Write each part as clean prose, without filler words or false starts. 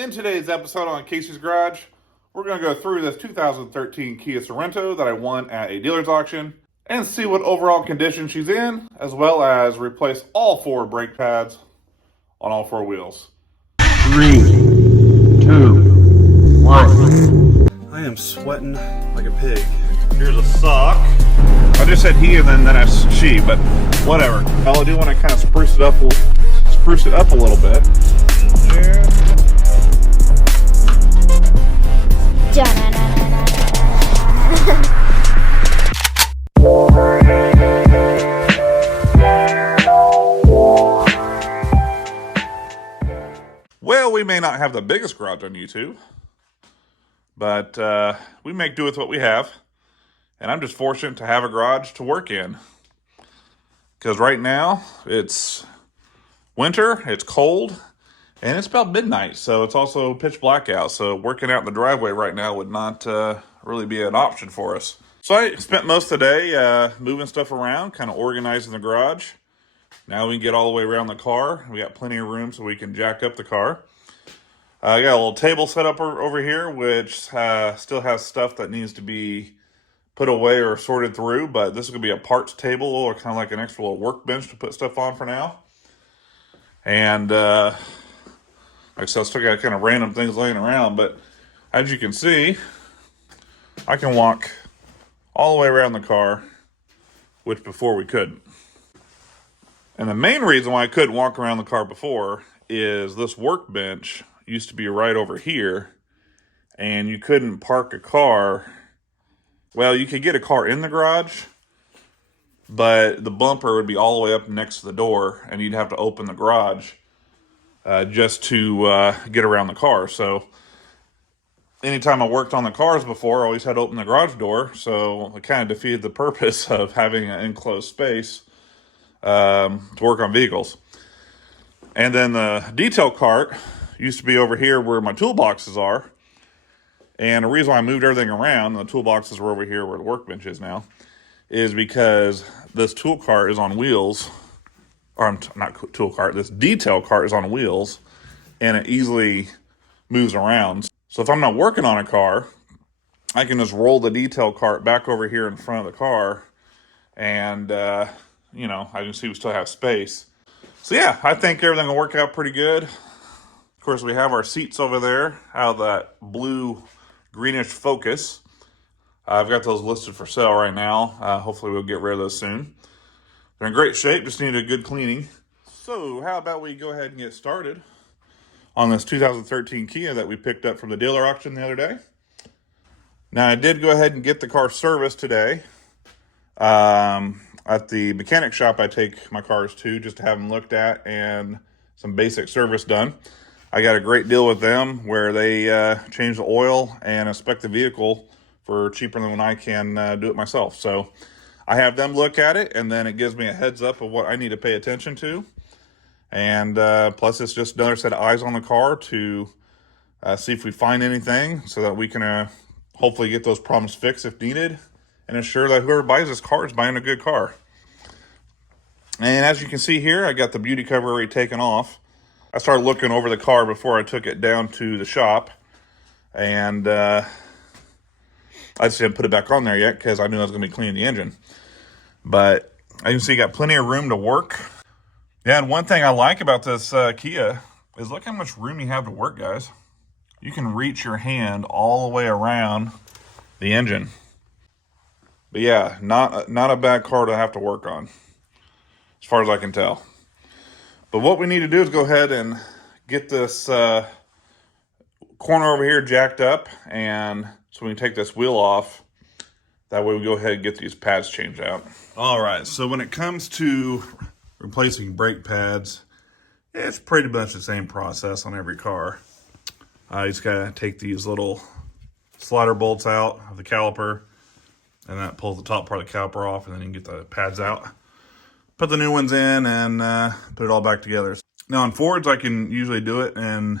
In today's episode on Casey's Garage, we're going to go through this 2013 Kia Sorento that I won at a dealer's auction and see what overall condition she's in, as well as replace all 4 brake pads on all 4 wheels. 3, 2, 1. I am sweating like a pig. Here's a sock. I just said he and then that's she, but whatever. I do want to kind of spruce it up a little bit. Well, we may not have the biggest garage on YouTube, but we make do with what we have. And I'm just fortunate to have a garage to work in. Because right now, it's winter, it's cold, and it's about midnight, so it's also pitch black out. So working out in the driveway right now would not really be an option for us. So I spent most of the day moving stuff around, kind of organizing the garage. Now we can get all the way around the car. We got plenty of room so we can jack up the car. I got a little table set up over here, which still has stuff that needs to be put away or sorted through, but this is going to be a parts table or kind of like an extra little workbench to put stuff on for now. And like I said, I still got kind of random things laying around, but as you can see, I can walk all the way around the car, which before we couldn't. And the main reason why I couldn't walk around the car before is this workbench used to be right over here, and you couldn't park a car. Well, you could get a car in the garage, but the bumper would be all the way up next to the door, and you'd have to open the garage just to get around the car. So anytime I worked on the cars before, I always had to open the garage door, so it kind of defeated the purpose of having an enclosed space to work on vehicles. And then the detail cart used to be over here where my toolboxes are. And the reason why I moved everything around, and the toolboxes were over here where the workbench is now, is because this tool cart is on wheels, or not tool cart, this detail cart is on wheels, and it easily moves around. So if I'm not working on a car, I can just roll the detail cart back over here in front of the car, and, you know, I can see we still have space. So yeah, I think everything will work out pretty good. Of course, we have our seats over there out of that blue greenish Focus. I've got those listed for sale right now. Hopefully we'll get rid of those soon. They're in great shape, just need a good cleaning. So how about we go ahead and get started on this 2013 Kia that we picked up from the dealer auction the other day. Now I did go ahead and get the car serviced today. At the mechanic shop I take my cars to just to have them looked at and some basic service done. I got a great deal with them where they change the oil and inspect the vehicle for cheaper than when I can do it myself. So I have them look at it, and then it gives me a heads up of what I need to pay attention to. And plus it's just another set of eyes on the car to see if we find anything so that we can hopefully get those problems fixed if needed and ensure that whoever buys this car is buying a good car. And as you can see here, I got the beauty cover already taken off. I started looking over the car before I took it down to the shop, and I just didn't put it back on there yet because I knew I was going to be cleaning the engine. But as you can see, you got plenty of room to work. Yeah, and one thing I like about this Kia is look how much room you have to work, guys. You can reach your hand all the way around the engine. But yeah, not a bad car to have to work on, as far as I can tell. But what we need to do is go ahead and get this corner over here jacked up, and so we can take this wheel off. That way we go ahead and get these pads changed out. All right, so when it comes to replacing brake pads, it's pretty much the same process on every car. You just gotta take these little slider bolts out of the caliper, and that pulls the top part of the caliper off, and then you can get the pads out. Put the new ones in and put it all back together. Now on Fords, I can usually do it in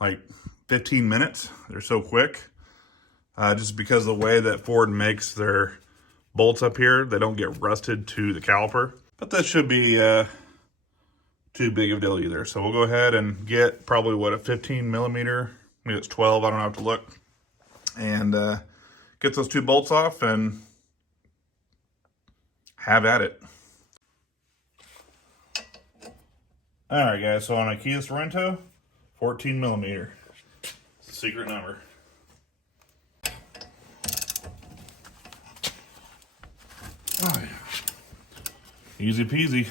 like 15 minutes. They're so quick. Just because of the way that Ford makes their bolts up here, they don't get rusted to the caliper. But that should be too big of a deal either. So we'll go ahead and get probably what, a 15 millimeter, maybe it's 12, I don't have to look, and get those 2 bolts off and have at it. All right, guys, so on a Kia Sorento, 14 millimeter, secret number. Oh, yeah. Easy peasy.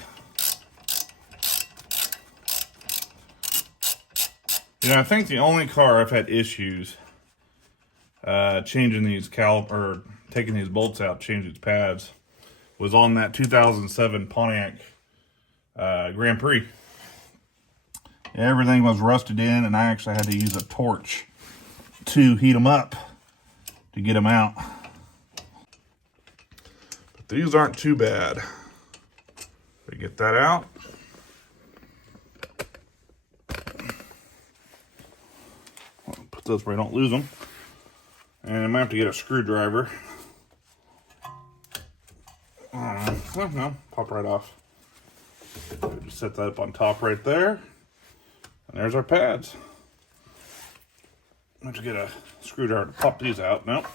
You know, I think the only car I've had issues changing these taking these bolts out, changing these pads, was on that 2007 Pontiac Grand Prix. Everything was rusted in, and I actually had to use a torch to heat them up to get them out. But these aren't too bad. We get that out. Put those where I don't lose them. And I might have to get a screwdriver. No, pop right off. Just set that up on top right there. And there's our pads. I have to get a screwdriver to pop these out. Nope.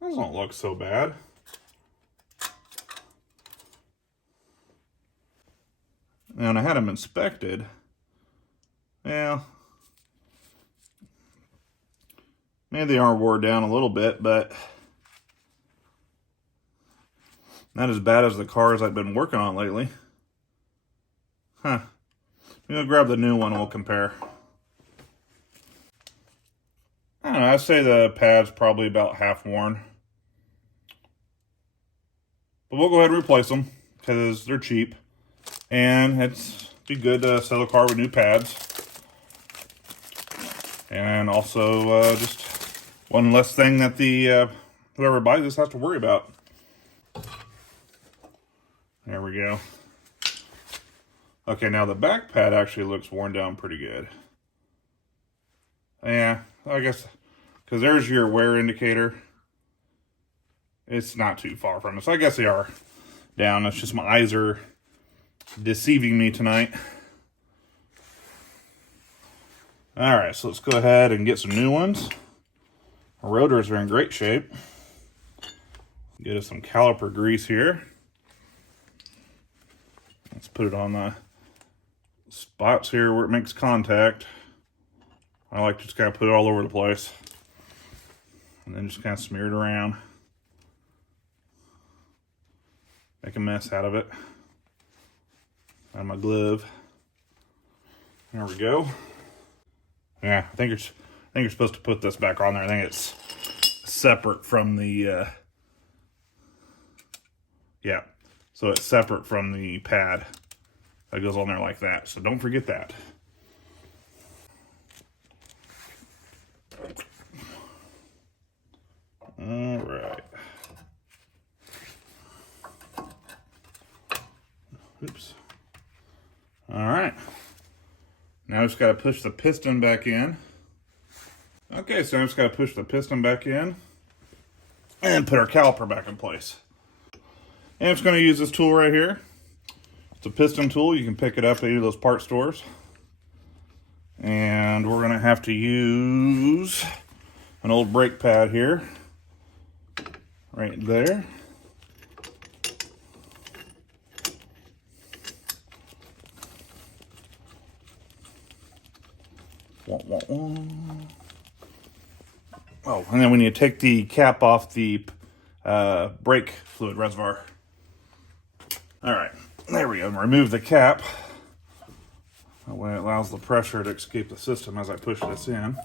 Those don't look so bad. And I had them inspected. Yeah. Maybe they are wore down a little bit, but not as bad as the cars I've been working on lately. Huh. Maybe I'll grab the new one and we'll compare. I don't know, I'd say the pad's probably about half worn. But we'll go ahead and replace them because they're cheap. And it's be good to sell a car with new pads. And also just one less thing that the whoever buys this has to worry about. There we go. Okay, now the back pad actually looks worn down pretty good. Yeah, I guess, because there's your wear indicator. It's not too far from it, so I guess they are down. It's just my eyes are deceiving me tonight. All right, so let's go ahead and get some new ones. Our rotors are in great shape. Get us some caliper grease here. Let's put it on the spots here where it makes contact. I like to just kind of put it all over the place. And then just kind of smear it around. Make a mess out of it. Out of my glove. There we go. Yeah, I think you're supposed to put this back on there. I think it's separate from the yeah. So it's separate from the pad that goes on there like that. So don't forget that. All right. Oops. All right. Now I just got to push the piston back in. Okay, so I just got to push the piston back in and put our caliper back in place. And I'm just going to use this tool right here. It's a piston tool. You can pick it up at any of those part stores. And we're going to have to use an old brake pad here. Right there. Oh, and then when you take the cap off the brake fluid reservoir. All right, there we go. Remove the cap. That way it allows the pressure to escape the system as I push this in.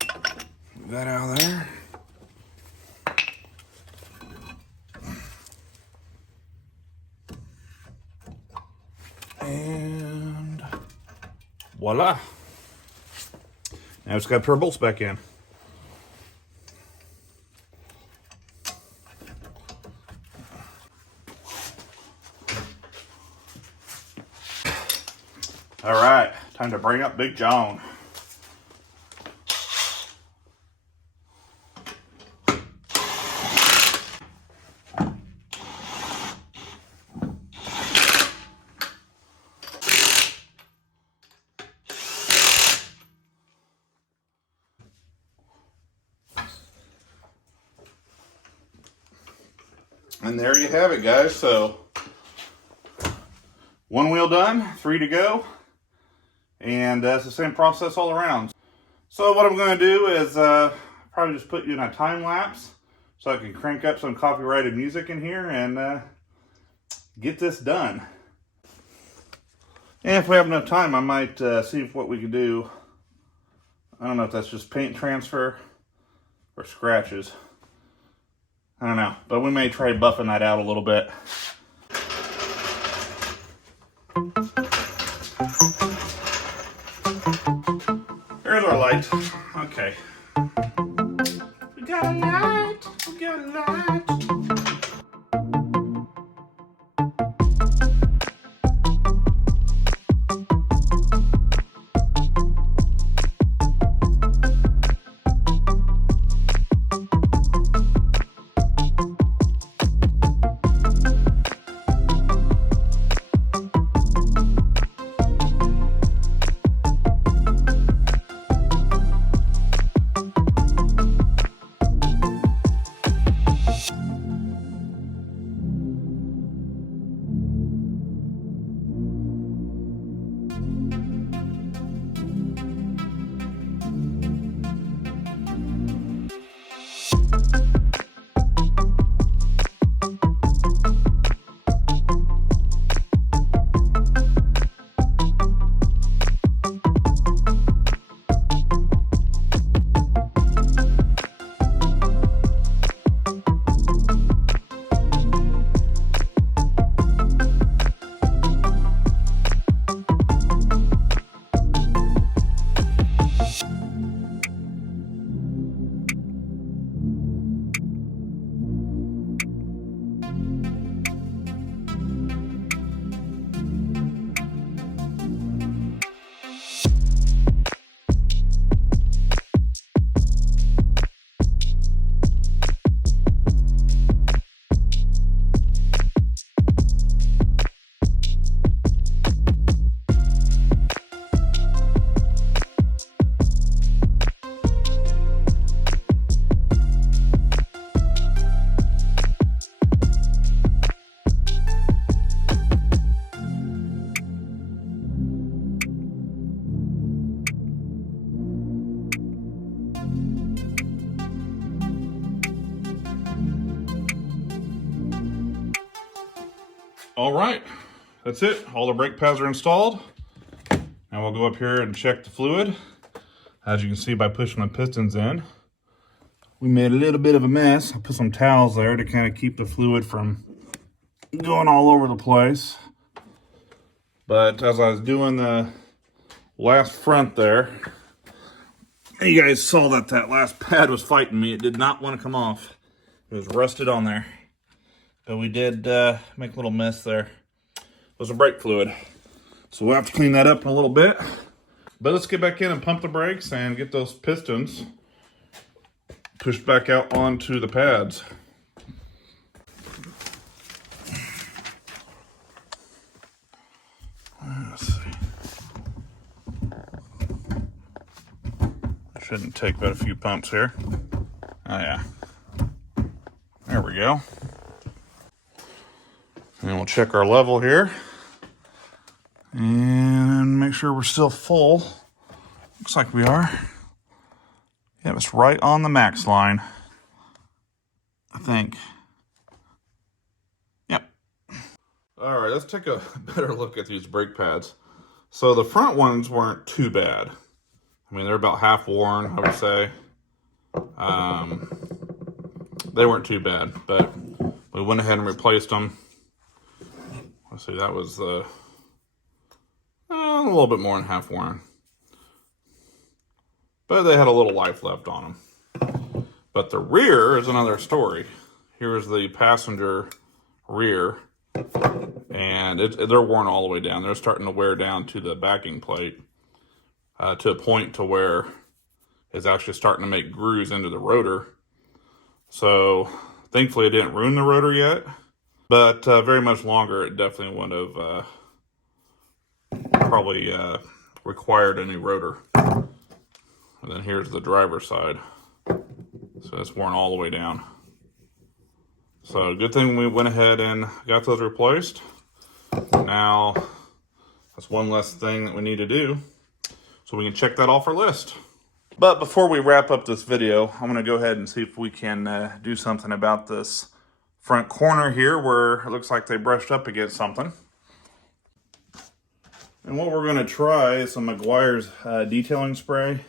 Get that out of there. And voila. Now it's got to put our bolts back in. All right, time to bring up Big John. And there you have it, guys. So 1 wheel done, 3 to go. And it's the same process all around. So what I'm going to do is probably just put you in a time lapse so I can crank up some copyrighted music in here and get this done. And if we have enough time, I might see if what we can do. I don't know if that's just paint transfer or scratches. I don't know, but we may try buffing that out a little bit. There's our light. Okay. We got a light. We got a light. All right, that's it. All the brake pads are installed. Now we'll go up here and check the fluid. As you can see by pushing the pistons in, we made a little bit of a mess. I put some towels there to kind of keep the fluid from going all over the place. But as I was doing the last front there, you guys saw that that last pad was fighting me. It did not want to come off. It was rusted on there. But we did make a little mess there. It was a brake fluid. So we'll have to clean that up in a little bit. But let's get back in and pump the brakes and get those pistons pushed back out onto the pads. Let's see. Shouldn't take but a few pumps here. Oh yeah. There we go. And we'll check our level here. And make sure we're still full. Looks like we are. Yeah, it's right on the max line, I think. Yep. All right, let's take a better look at these brake pads. So the front ones weren't too bad. I mean, they're about half worn, I would say. They weren't too bad, but we went ahead and replaced them. Let's see, that was a little bit more than half worn. But they had a little life left on them. But the rear is another story. Here's the passenger rear. And they're worn all the way down. They're starting to wear down to the backing plate. To a point to where it's actually starting to make grooves into the rotor. So thankfully it didn't ruin the rotor yet. But very much longer, it definitely would have probably required a new rotor. And then here's the driver's side. So it's worn all the way down. So good thing we went ahead and got those replaced. Now, that's one less thing that we need to do, so we can check that off our list. But before we wrap up this video, I'm going to go ahead and see if we can do something about this front corner here where it looks like they brushed up against something. And what we're going to try is some Meguiar's detailing spray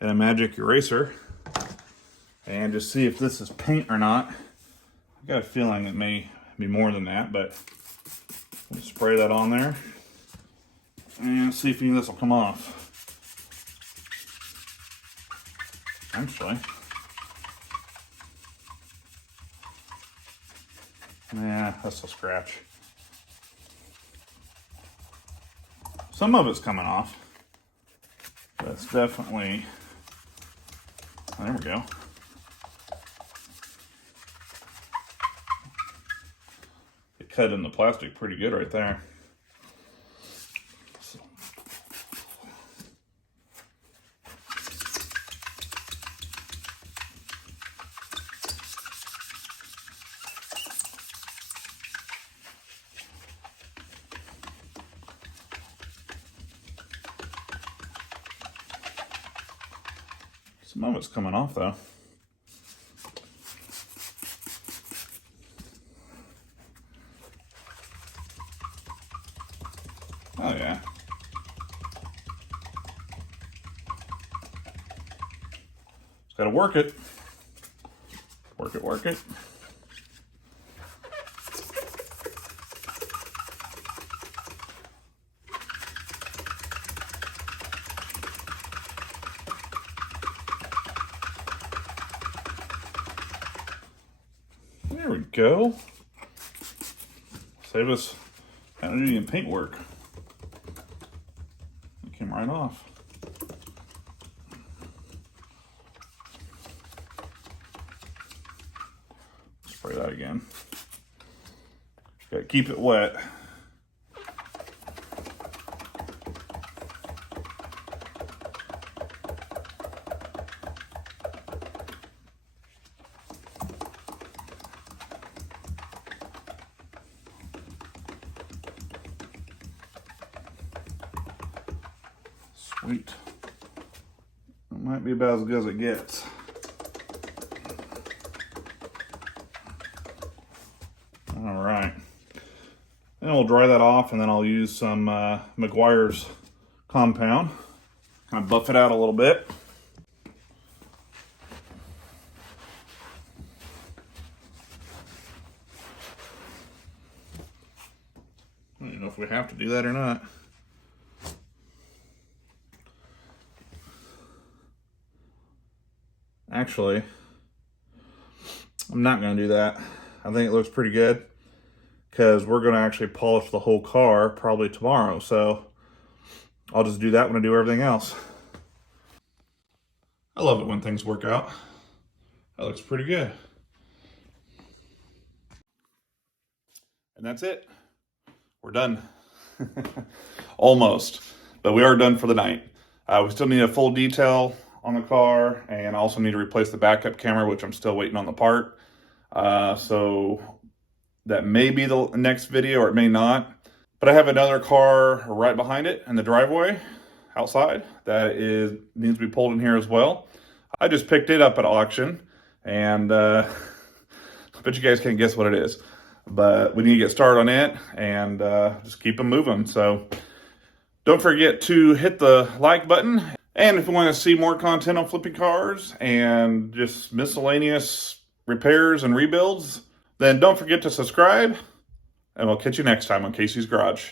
and a magic eraser, and just see if this is paint or not. I've got a feeling it may be more than that, but we'll spray that on there and see if any of this will come off. Actually, yeah, that's a scratch. Some of it's coming off. That's definitely, there we go. It cut in the plastic pretty good right there. So. Some of it's coming off though. Oh yeah. Just gotta work it. Work it, work it. There we go. Save us having to do any paint work. It came right off. Spray that again. Just gotta keep it wet. Sweet. It might be about as good as it gets. All right. Then we'll dry that off, and then I'll use some Meguiar's compound. Kind of buff it out a little bit. I don't even know if we have to do that or not. Actually, I'm not going to do that. I think it looks pretty good because we're going to actually polish the whole car probably tomorrow. So I'll just do that when I do everything else. I love it when things work out. That looks pretty good. And that's it. We're done. Almost. But we are done for the night. We still need a full detail on the car, and I also need to replace the backup camera, which I'm still waiting on the part. So that may be the next video, or it may not. But I have another car right behind it in the driveway outside that needs to be pulled in here as well. I just picked it up at auction, and I bet you guys can't guess what it is. But we need to get started on it and just keep them moving. So don't forget to hit the like button. And if you want to see more content on flipping cars and just miscellaneous repairs and rebuilds, then don't forget to subscribe. And we'll catch you next time on Casey's Garage.